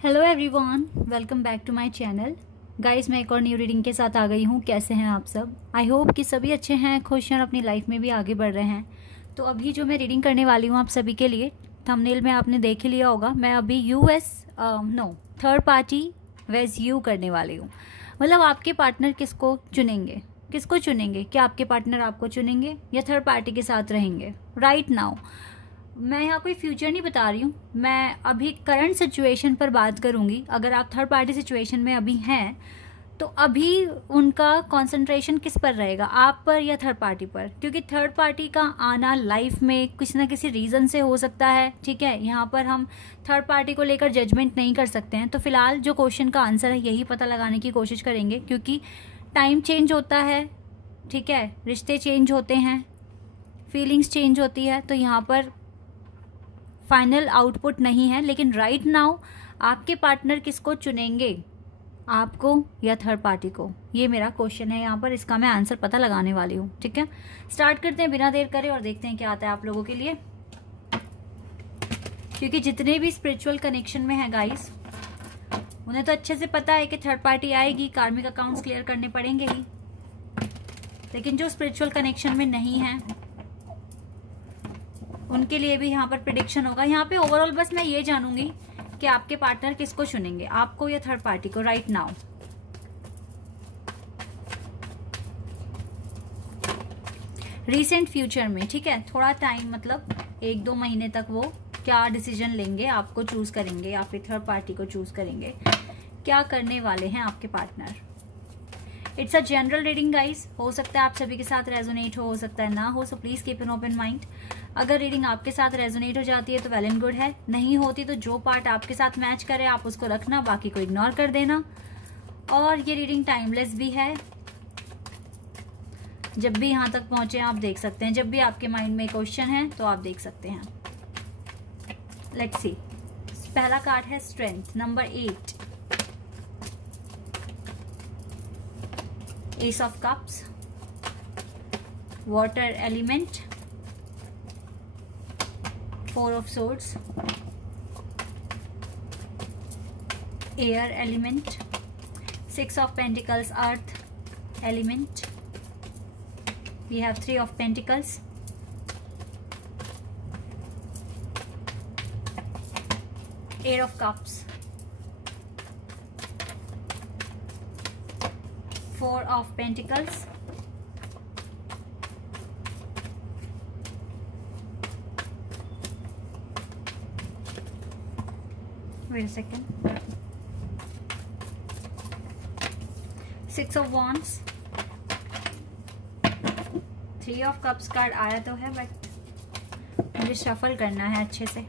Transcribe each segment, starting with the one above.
Hello everyone, welcome back to my channel. Guys, मैं एक और न्यू रीडिंग के साथ आ गई हूँ। कैसे हैं आप सब? आई होप कि सभी अच्छे हैं, खुश हैं और अपनी लाइफ में भी आगे बढ़ रहे हैं। तो अभी जो मैं रीडिंग करने वाली हूँ आप सभी के लिए, थंबनेल में आपने देख ही लिया होगा। मैं अभी थर्ड पार्टी वेज यू करने वाली हूँ। मतलब आपके पार्टनर किसको चुनेंगे, क्या आपके पार्टनर आपको चुनेंगे या थर्ड पार्टी के साथ रहेंगे राइट नाउ। मैं यहाँ कोई फ्यूचर नहीं बता रही हूँ, मैं अभी करंट सिचुएशन पर बात करूंगी। अगर आप थर्ड पार्टी सिचुएशन में अभी हैं तो अभी उनका कंसंट्रेशन किस पर रहेगा, आप पर या थर्ड पार्टी पर? क्योंकि थर्ड पार्टी का आना लाइफ में किसी ना किसी रीजन से हो सकता है। ठीक है, यहाँ पर हम थर्ड पार्टी को लेकर जजमेंट नहीं कर सकते हैं। तो फिलहाल जो क्वेश्चन का आंसर है यही पता लगाने की कोशिश करेंगे, क्योंकि टाइम चेंज होता है, ठीक है, रिश्ते चेंज होते हैं, फीलिंग्स चेंज होती है। तो यहाँ पर फाइनल आउटपुट नहीं है, लेकिन राइट नाउ आपके पार्टनर किसको चुनेंगे, आपको या थर्ड पार्टी को? ये मेरा क्वेश्चन है यहाँ पर, इसका मैं आंसर पता लगाने वाली हूँ। ठीक है, स्टार्ट करते हैं बिना देर करे और देखते हैं क्या आता है आप लोगों के लिए। क्योंकि जितने भी स्पिरिचुअल कनेक्शन में है गाइस, उन्हें तो अच्छे से पता है कि थर्ड पार्टी आएगी, कार्मिक अकाउंट्स क्लियर करने पड़ेंगे ही। लेकिन जो स्पिरिचुअल कनेक्शन में नहीं है उनके लिए भी यहाँ पर प्रिडिक्शन होगा। यहाँ पे ओवरऑल बस मैं ये जानूंगी कि आपके पार्टनर किसको चुनेंगे, आपको या थर्ड पार्टी को राइट नाउ। रिसेंट फ्यूचर में, ठीक है, थोड़ा टाइम, मतलब 1-2 महीने तक वो क्या डिसीजन लेंगे, आपको चूज करेंगे या फिर थर्ड पार्टी को चूज करेंगे, क्या करने वाले हैं आपके partner. It's a general reading guys, हो सकता है आप सभी के साथ रेजोनेट हो सकता है ना हो, so please keep an open mind. अगर रीडिंग आपके साथ रेजोनेट हो जाती है तो वेल एंड गुड है, नहीं होती तो जो पार्ट आपके साथ मैच करे आप उसको रखना, बाकी को इग्नोर कर देना। और ये रीडिंग टाइमलेस भी है, जब भी यहाँ तक पहुंचे आप देख सकते हैं, जब भी आपके माइंड में क्वेश्चन है तो आप देख सकते हैं। लेट्स सी, पहला कार्ड है strength, number 8, S of cups, water element, 4 of swords, air element, 6 of pentacles, earth element, we have 3 of pentacles, Eight of cups, 4 of pentacles, wait a second, 6 of wands, 3 of cups card आया तो है but मुझे shuffle करना है अच्छे से।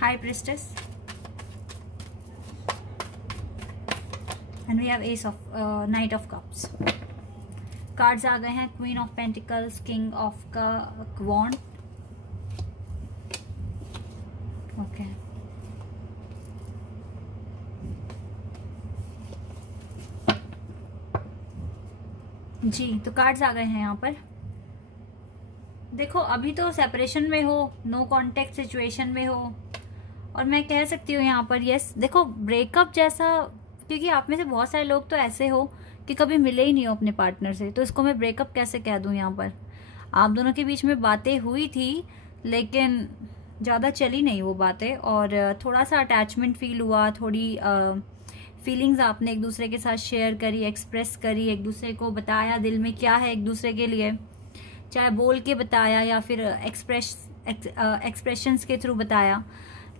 High priestess and we have ace of knight of cups. Cards आ गए हैं queen of pentacles, king of wand, okay, जी। तो कार्ड्स आ गए हैं यहाँ पर। देखो, अभी तो सेपरेशन में हो, नो कांटेक्ट सिचुएशन में हो, और मैं कह सकती हूँ यहाँ पर यस। देखो, ब्रेकअप जैसा, क्योंकि आप में से बहुत सारे लोग तो ऐसे हो कि कभी मिले ही नहीं हो अपने पार्टनर से, तो इसको मैं ब्रेकअप कैसे कह दूँ। यहाँ पर आप दोनों के बीच में बातें हुई थी लेकिन ज़्यादा चली नहीं वो बातें, और थोड़ा सा अटैचमेंट फील हुआ, थोड़ी फीलिंग्स आपने एक दूसरे के साथ शेयर करी, एक्सप्रेस करी, एक दूसरे को बताया दिल में क्या है एक दूसरे के लिए, चाहे बोल के बताया या फिर एक्सप्रेशंस के थ्रू बताया,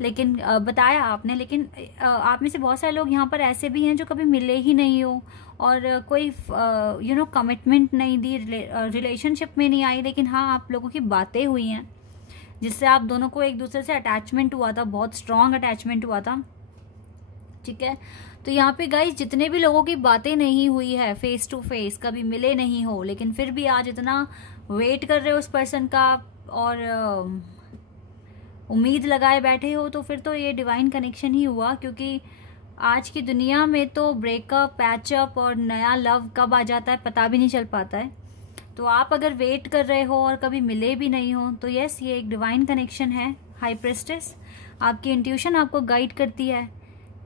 लेकिन बताया आपने। लेकिन आप में से बहुत सारे लोग यहाँ पर ऐसे भी हैं जो कभी मिले ही नहीं हो और कोई कमिटमेंट नहीं दी, रिलेशनशिप में नहीं आई, लेकिन हाँ आप लोगों की बातें हुई हैं जिससे आप दोनों को एक दूसरे से अटैचमेंट हुआ था, बहुत स्ट्रॉन्ग अटैचमेंट हुआ था। ठीक है, तो यहाँ पे गाइस जितने भी लोगों की बातें नहीं हुई है फेस टू फेस, कभी मिले नहीं हो, लेकिन फिर भी आज इतना वेट कर रहे हो उस पर्सन का और उम्मीद लगाए बैठे हो, तो फिर तो ये डिवाइन कनेक्शन ही हुआ। क्योंकि आज की दुनिया में तो ब्रेकअप, पैचअप और नया लव कब आ जाता है पता भी नहीं चल पाता है। तो आप अगर वेट कर रहे हो और कभी मिले भी नहीं हो तो यस, ये एक डिवाइन कनेक्शन है, हाई प्रेस्टेस, आपकी इंट्यूशन आपको गाइड करती है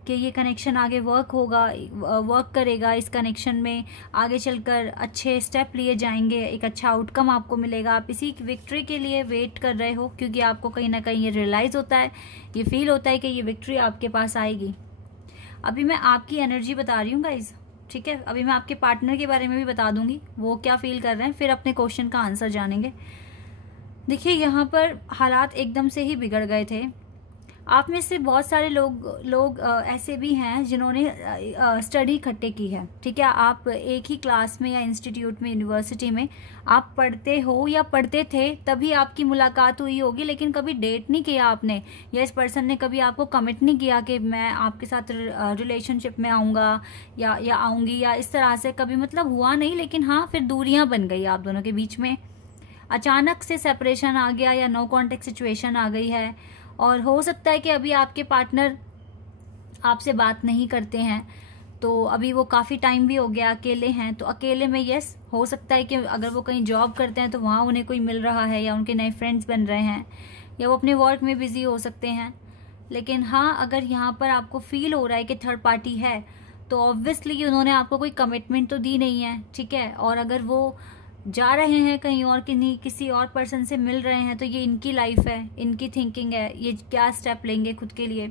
कि ये कनेक्शन आगे वर्क करेगा, इस कनेक्शन में आगे चलकर अच्छे स्टेप लिए जाएंगे, एक अच्छा आउटकम आपको मिलेगा। आप इसी विक्ट्री के लिए वेट कर रहे हो, क्योंकि आपको कहीं ना कहीं ये रियलाइज़ होता है, ये फील होता है कि ये विक्ट्री आपके पास आएगी। अभी मैं आपकी एनर्जी बता रही हूँ गाइज, ठीक है। अभी मैं आपके पार्टनर के बारे में भी बता दूंगी, वो क्या फील कर रहे हैं, फिर अपने क्वेश्चन का आंसर जानेंगे। देखिए यहाँ पर हालात एकदम से ही बिगड़ गए थे। आप में से बहुत सारे लोग ऐसे भी हैं जिन्होंने स्टडी इकट्ठे की है, ठीक है। आप एक ही क्लास में या इंस्टीट्यूट में, यूनिवर्सिटी में आप पढ़ते हो या पढ़ते थे, तभी आपकी मुलाकात हुई होगी, लेकिन कभी डेट नहीं किया आपने, या इस पर्सन ने कभी आपको कमिट नहीं किया कि मैं आपके साथ रिलेशनशिप में आऊँगा या आऊँगी, या इस तरह से कभी मतलब हुआ नहीं। लेकिन हाँ, फिर दूरियाँ बन गई आप दोनों के बीच में, अचानक से सेपरेशन आ गया या नो कॉन्टेक्ट सिचुएशन आ गई है। और हो सकता है कि अभी आपके पार्टनर आपसे बात नहीं करते हैं, तो अभी वो काफ़ी टाइम भी हो गया अकेले हैं। तो अकेले में यस, हो सकता है कि अगर वो कहीं जॉब करते हैं तो वहाँ उन्हें कोई मिल रहा है, या उनके नए फ्रेंड्स बन रहे हैं, या वो अपने वर्क में बिजी हो सकते हैं। लेकिन हाँ, अगर यहाँ पर आपको फील हो रहा है कि थर्ड पार्टी है, तो ऑब्वियसली उन्होंने आपको कोई कमिटमेंट तो दी नहीं है, ठीक है। और अगर वो जा रहे हैं कहीं और, किसी और पर्सन से मिल रहे हैं, तो ये इनकी लाइफ है, इनकी थिंकिंग है, ये क्या स्टेप लेंगे खुद के लिए।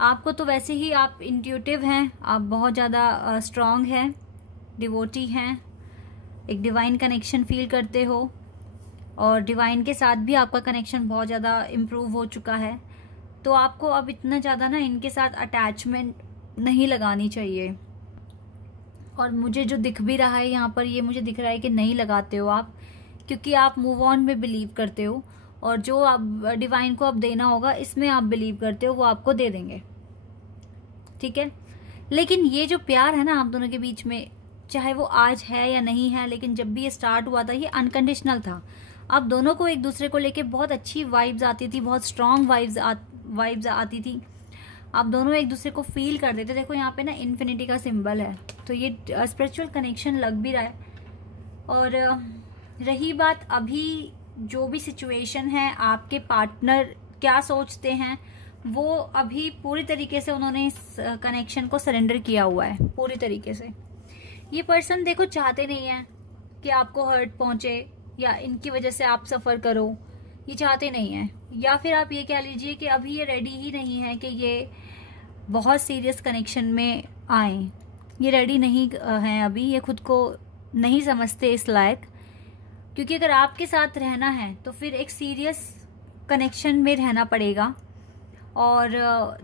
आपको तो वैसे ही आप इंट्यूटिव हैं, आप बहुत ज़्यादा स्ट्रांग हैं, डिवोटी हैं, एक डिवाइन कनेक्शन फील करते हो, और डिवाइन के साथ भी आपका कनेक्शन बहुत ज़्यादा इम्प्रूव हो चुका है। तो आपको अब इतना ज़्यादा ना इनके साथ अटैचमेंट नहीं लगानी चाहिए। और मुझे जो दिख भी रहा है यहाँ पर, ये मुझे दिख रहा है कि नहीं लगाते हो आप, क्योंकि आप मूव ऑन में बिलीव करते हो, और जो आप डिवाइन को अब देना होगा इसमें आप बिलीव करते हो, वो आपको दे देंगे, ठीक है। लेकिन ये जो प्यार है ना आप दोनों के बीच में, चाहे वो आज है या नहीं है, लेकिन जब भी ये स्टार्ट हुआ था ये अनकंडीशनल था। आप दोनों को एक दूसरे को लेके बहुत अच्छी वाइब्स आती थी, बहुत स्ट्रांग वाइब्स आती थी, आप दोनों एक दूसरे को फील कर देते। देखो यहाँ पे ना इन्फिनिटी का सिंबल है, तो ये स्पिरिचुअल कनेक्शन लग भी रहा है। और रही बात अभी जो भी सिचुएशन है, आपके पार्टनर क्या सोचते हैं, वो अभी पूरी तरीके से उन्होंने इस कनेक्शन को सरेंडर किया हुआ है पूरी तरीके से। ये पर्सन देखो चाहते नहीं है कि आपको हर्ट पहुंचे या इनकी वजह से आप सफ़र करो, ये चाहते नहीं है। या फिर आप ये कह लीजिए कि अभी ये रेडी ही नहीं है कि ये बहुत सीरियस कनेक्शन में आए, ये रेडी नहीं हैं अभी, ये खुद को नहीं समझते इस लायक। क्योंकि अगर आपके साथ रहना है तो फिर एक सीरियस कनेक्शन में रहना पड़ेगा, और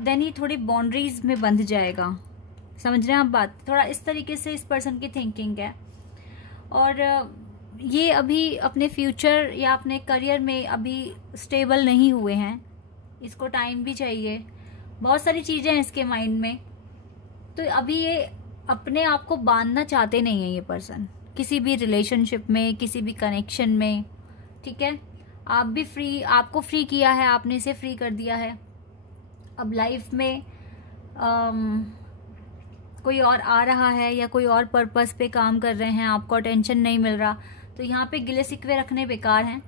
देन ही थोड़ी बाउंड्रीज में बंध जाएगा। समझ रहे हैं आप बात? थोड़ा इस तरीके से इस पर्सन की थिंकिंग है। और ये अभी अपने फ्यूचर या अपने करियर में अभी स्टेबल नहीं हुए हैं, इसको टाइम भी चाहिए, बहुत सारी चीज़ें हैं इसके माइंड में। तो अभी ये अपने आप को बांधना चाहते नहीं है ये पर्सन किसी भी रिलेशनशिप में, किसी भी कनेक्शन में, ठीक है। आप भी फ्री, आपको फ्री किया है, आपने इसे फ्री कर दिया है। अब लाइफ में कोई और आ रहा है या कोई और पर्पस पे काम कर रहे हैं, आपको अटेंशन नहीं मिल रहा, तो यहाँ पे गिले शिकवे रखने बेकार हैं,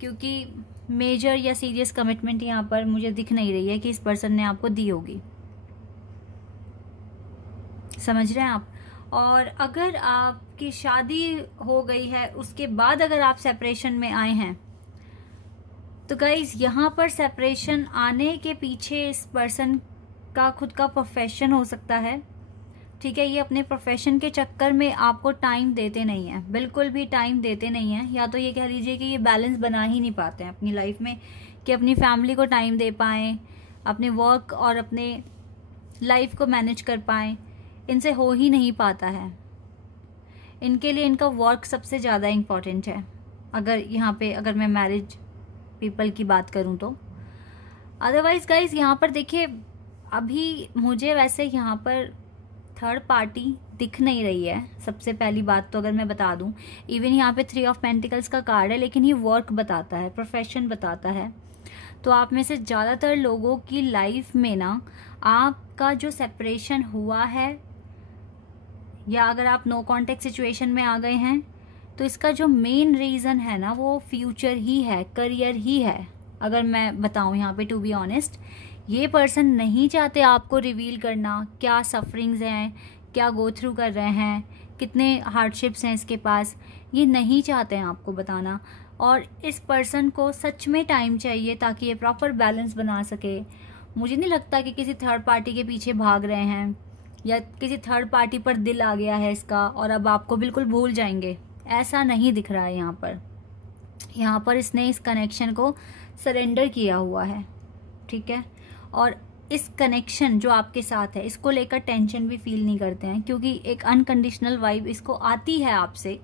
क्योंकि मेजर या सीरियस कमिटमेंट यहाँ पर मुझे दिख नहीं रही है कि इस पर्सन ने आपको दी होगी। समझ रहे हैं आप? और अगर आपकी शादी हो गई है, उसके बाद अगर आप सेपरेशन में आए हैं, तो गाइज यहाँ पर सेपरेशन आने के पीछे इस पर्सन का खुद का प्रोफेशन हो सकता है, ठीक है। ये अपने प्रोफेशन के चक्कर में आपको टाइम देते नहीं है, बिल्कुल भी टाइम देते नहीं है। या तो ये कह लीजिए कि ये बैलेंस बना ही नहीं पाते हैं अपनी लाइफ में, कि अपनी फैमिली को टाइम दे पाएँ, अपने वर्क और अपने लाइफ को मैनेज कर पाएँ, इनसे हो ही नहीं पाता है। इनके लिए इनका वर्क सबसे ज़्यादा इम्पॉर्टेंट है, अगर मैं मैरिज पीपल की बात करूं तो। अदरवाइज गाइज यहाँ पर देखिए, अभी मुझे वैसे यहाँ पर थर्ड पार्टी दिख नहीं रही है। सबसे पहली बात तो अगर मैं बता दूं, इवन यहाँ पे 3 ऑफ पेंटिकल्स का कार्ड है, लेकिन ये वर्क बताता है, प्रोफेशन बताता है। तो आप में से ज़्यादातर लोगों की लाइफ में ना आपका जो सेपरेशन हुआ है, या अगर आप नो कॉन्टेक्ट सिचुएशन में आ गए हैं, तो इसका जो मेन रीज़न है ना, वो फ्यूचर ही है, करियर ही है, अगर मैं बताऊं यहाँ पे टू बी ऑनेस्ट, ये पर्सन नहीं चाहते आपको रिवील करना क्या सफरिंग्स हैं, क्या गो थ्रू कर रहे हैं, कितने हार्डशिप्स हैं इसके पास, ये नहीं चाहते हैं आपको बताना। और इस पर्सन को सच में टाइम चाहिए ताकि ये प्रॉपर बैलेंस बना सके। मुझे नहीं लगता कि किसी थर्ड पार्टी के पीछे भाग रहे हैं या किसी थर्ड पार्टी पर दिल आ गया है इसका और अब आपको बिल्कुल भूल जाएंगे, ऐसा नहीं दिख रहा है यहाँ पर। यहाँ पर इसने इस कनेक्शन को सरेंडर किया हुआ है, ठीक है। और इस कनेक्शन जो आपके साथ है इसको लेकर टेंशन भी फील नहीं करते हैं, क्योंकि एक अनकंडीशनल वाइब इसको आती है आपसे।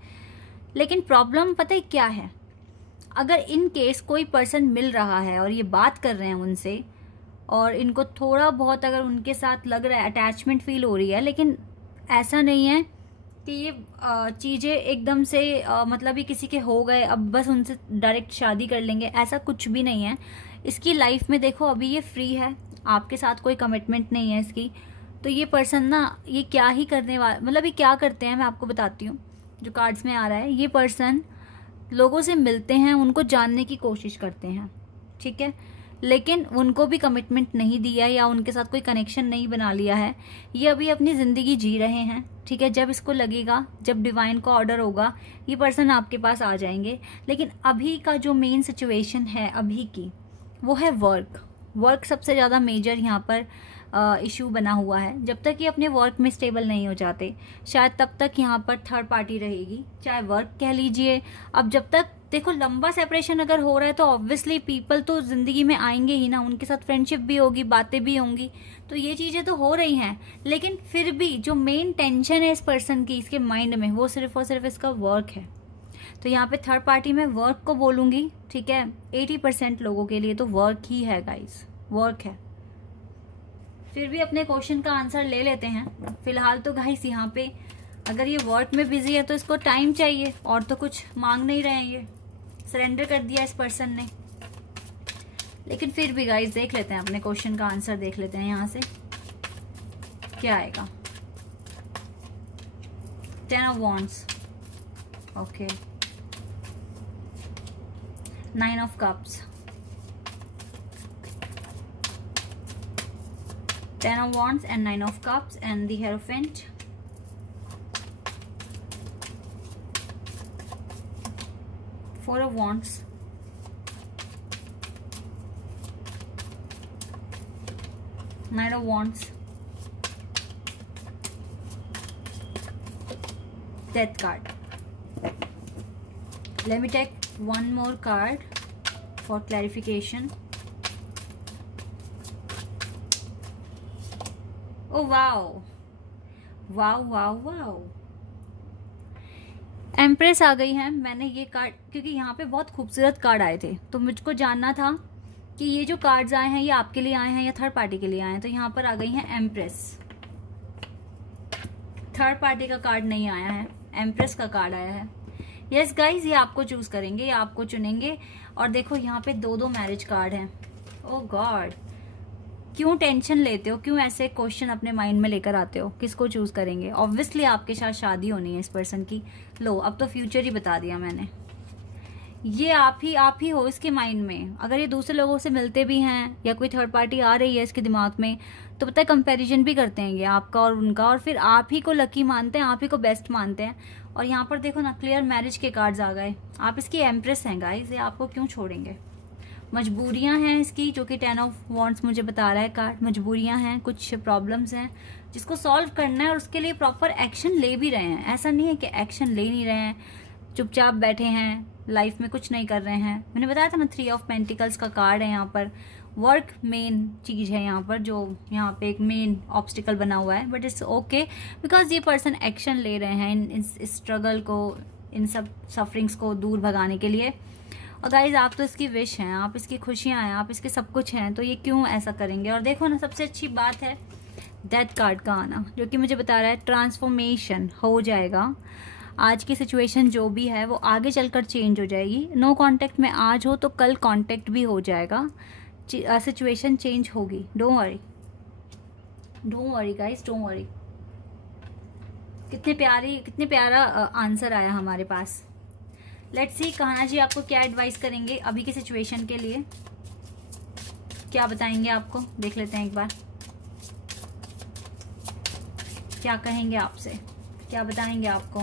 लेकिन प्रॉब्लम पता है क्या है, अगर इन केस कोई पर्सन मिल रहा है और ये बात कर रहे हैं उनसे और इनको थोड़ा बहुत अगर उनके साथ लग रहा है, अटैचमेंट फील हो रही है, लेकिन ऐसा नहीं है कि ये चीज़ें एकदम से मतलब ही किसी के हो गए अब बस उनसे डायरेक्ट शादी कर लेंगे, ऐसा कुछ भी नहीं है। इसकी लाइफ में देखो अभी ये फ्री है, आपके साथ कोई कमिटमेंट नहीं है इसकी। तो ये पर्सन ना ये क्या ही करने वाला, मतलब ये क्या करते हैं मैं आपको बताती हूँ। जो कार्ड्स में आ रहा है, ये पर्सन लोगों से मिलते हैं, उनको जानने की कोशिश करते हैं, ठीक है, लेकिन उनको भी कमिटमेंट नहीं दिया या उनके साथ कोई कनेक्शन नहीं बना लिया है। ये अभी अपनी ज़िंदगी जी रहे हैं, ठीक है। जब इसको लगेगा, जब डिवाइन का ऑर्डर होगा, ये पर्सन आपके पास आ जाएंगे। लेकिन अभी का जो मेन सिचुएशन है अभी की, वो है वर्क सबसे ज़्यादा मेजर यहाँ पर इशू बना हुआ है। जब तक ये अपने वर्क में स्टेबल नहीं हो जाते, शायद तब तक यहाँ पर थर्ड पार्टी रहेगी, चाहे वर्क कह लीजिए। अब जब तक देखो लंबा सेपरेशन अगर हो रहा है तो ऑब्वियसली पीपल तो जिंदगी में आएंगे ही ना, उनके साथ फ्रेंडशिप भी होगी, बातें भी होंगी, तो ये चीज़ें तो हो रही हैं। लेकिन फिर भी जो मेन टेंशन है इस पर्सन की इसके माइंड में, वो सिर्फ और सिर्फ इसका वर्क है। तो यहाँ पे थर्ड पार्टी में वर्क को बोलूँगी, ठीक है। 80% लोगों के लिए तो वर्क ही है गाइस, वर्क है। फिर भी अपने क्वेश्चन का आंसर ले लेते हैं फिलहाल। तो गाइस यहाँ पे अगर ये वर्क में बिजी है तो इसको टाइम चाहिए, और तो कुछ मांग नहीं रहे हैं, ये सरेंडर कर दिया इस पर्सन ने। लेकिन फिर भी गाइस देख लेते हैं, अपने क्वेश्चन का आंसर देख लेते हैं यहाँ से क्या आएगा। 10 of Wands, okay, 9 of Cups, 10 of Wands and 9 of Cups and the Hierophant, 4 of Wands, 9 of Wands, Death card. Let me take one more card for clarification. Oh wow, wow wow wow, empress आ गई है। मैंने ये card, क्योंकि यहाँ पे बहुत खूबसूरत कार्ड आए थे तो मुझको जानना था कि ये जो कार्ड्स आए हैं ये आपके लिए आए हैं या थर्ड पार्टी के लिए आए हैं। तो यहाँ पर आ गई है एम्प्रेस, थर्ड पार्टी का कार्ड नहीं आया है, एम्प्रेस का कार्ड आया है। यस गाइज, ये आपको चूज करेंगे, ये आपको चुनेंगे। और देखो यहाँ पे 2 मैरिज कार्ड हैं। ओह गॉड, क्यों टेंशन लेते हो, क्यों ऐसे क्वेश्चन अपने माइंड में लेकर आते हो, किसको चूज करेंगे? ऑब्वियसली आपके साथ शादी होनी है इस पर्सन की। लो, अब तो फ्यूचर ही बता दिया मैंने। ये आप ही हो इसके माइंड में। अगर ये दूसरे लोगों से मिलते भी हैं या कोई थर्ड पार्टी आ रही है इसके दिमाग में, तो पता है कंपैरिजन भी करते हैं ये आपका और उनका, और फिर आप ही को लकी मानते हैं, आप ही को बेस्ट मानते हैं। और यहाँ पर देखो ना, क्लियर मैरिज के कार्ड्स आ गए। आप इसकी एम्प्रेस हैं गाइस, ये आपको क्यों छोड़ेंगे? मजबूरियां हैं इसकी, जो कि 10 ऑफ वॉन्ड्स मुझे बता रहा है कार्ड। मजबूरियां हैं, कुछ प्रॉब्लम्स हैं जिसको सॉल्व करना है, और उसके लिए प्रॉपर एक्शन ले भी रहे हैं। ऐसा नहीं है कि एक्शन ले नहीं रहे हैं, चुपचाप बैठे हैं, लाइफ में कुछ नहीं कर रहे हैं। मैंने बताया था ना, 3 ऑफ पेंटिकल्स का कार्ड है यहाँ पर। वर्क मेन चीज है यहाँ पर, जो यहाँ पे एक मेन ऑब्स्टिकल बना हुआ है। बट इट्स ओके, बिकॉज ये पर्सन एक्शन ले रहे हैं इस स्ट्रगल को, इन सब सफरिंग्स को दूर भगाने के लिए। और गाइज, आप तो इसकी विश हैं, आप इसकी खुशियां हैं, आप इसके सब कुछ हैं, तो ये क्यों ऐसा करेंगे? और देखो ना, सबसे अच्छी बात है डेथ कार्ड का आना, जो कि मुझे बता रहा है ट्रांसफॉर्मेशन हो जाएगा। आज की सिचुएशन जो भी है वो आगे चलकर चेंज हो जाएगी। नो कांटेक्ट में आज हो तो कल कांटेक्ट भी हो जाएगा, सिचुएशन चेंज होगी। Don't worry guys, don't worry. कितने प्यारा आंसर आया हमारे पास। लेट्स सी, कहाना जी आपको क्या एडवाइस करेंगे अभी की सिचुएशन के लिए। क्या बताएंगे आपको, देख लेते हैं एक बार क्या कहेंगे आपसे, क्या बताएंगे आपको।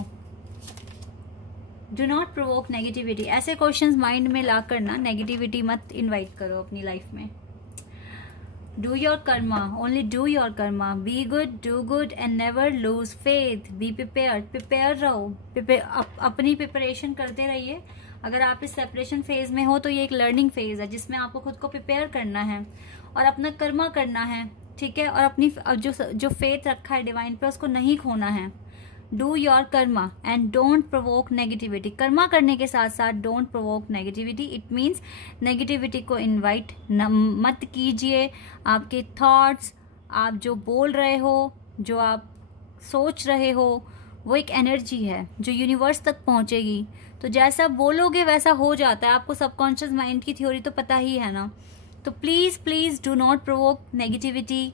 डू नॉट प्रोवोक नेगेटिविटी, ऐसे क्वेश्चंस माइंड में ला कर ना नेगेटिविटी मत इनवाइट करो अपनी लाइफ में। Do your Karma, only do your Karma, be good, do good and never lose faith, be prepared, prepare रहो, अपनी प्रिपरेशन करते रहिए। अगर आप इस सेपरेशन फेज में हो तो ये एक लर्निंग फेज है जिसमें आपको खुद को प्रिपेयर करना है और अपना कर्मा करना है, ठीक है। और अपनी जो फेथ रखा है डिवाइन पे उसको नहीं खोना है। Do your Karma and don't provoke negativity, Karma करने के साथ साथ don't provoke negativity. It means negativity को इनवाइट मत कीजिए। आपके थॉट्स, आप जो बोल रहे हो, जो आप सोच रहे हो, वो एक एनर्जी है जो यूनिवर्स तक पहुंचेगी। तो जैसा बोलोगे वैसा हो जाता है। आपको सबकॉन्शियस माइंड की थ्योरी तो पता ही है ना। तो please please do not provoke negativity,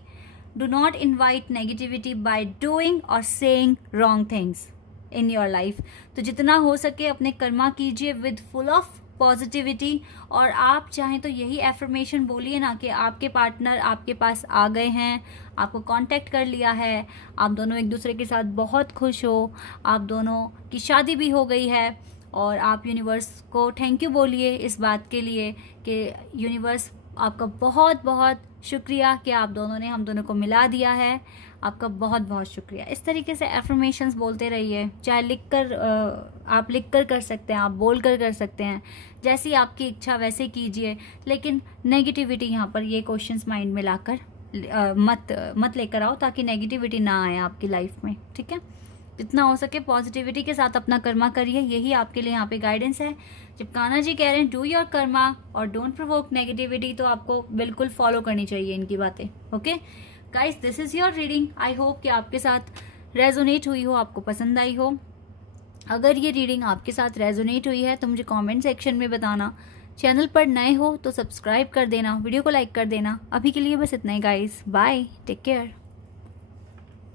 do not invite negativity by doing और saying wrong things in your life. तो जितना हो सके अपने कर्मा कीजिए विद फुल ऑफ पॉजिटिविटी। और आप चाहें तो यही एफर्मेशन बोलिए ना कि आपके पार्टनर आपके पास आ गए हैं, आपको कांटेक्ट कर लिया है, आप दोनों एक दूसरे के साथ बहुत खुश हो, आप दोनों की शादी भी हो गई है। और आप यूनिवर्स को थैंक यू बोलिए इस बात के लिए कि यूनिवर्स आपका बहुत बहुत शुक्रिया कि आप दोनों ने हम दोनों को मिला दिया है, आपका बहुत बहुत शुक्रिया। इस तरीके से एफर्मेशंस बोलते रहिए, चाहे लिखकर आप लिखकर कर सकते हैं, आप बोलकर कर सकते हैं, जैसी आपकी इच्छा वैसे कीजिए। लेकिन नेगेटिविटी यहाँ पर ये क्वेश्चंस माइंड में लाकर मत लेकर आओ ताकि नेगेटिविटी ना आए आपकी लाइफ में, ठीक है। जितना हो सके पॉजिटिविटी के साथ अपना कर्मा करिए, यही आपके लिए यहाँ पे गाइडेंस है। जब कान्हा जी कह रहे हैं डू योर कर्मा और डोंट प्रोवोक नेगेटिविटी, तो आपको बिल्कुल फॉलो करनी चाहिए इनकी बातें। Okay guys, this is your reading. I hope कि आपके साथ रेजोनेट हुई हो, आपको पसंद आई हो। अगर ये रीडिंग आपके साथ रेजोनेट हुई है तो मुझे कॉमेंट सेक्शन में बताना। चैनल पर नए हो तो सब्सक्राइब कर देना, वीडियो को लाइक कर देना। अभी के लिए बस इतना ही गाइस, बाय, टेक केयर।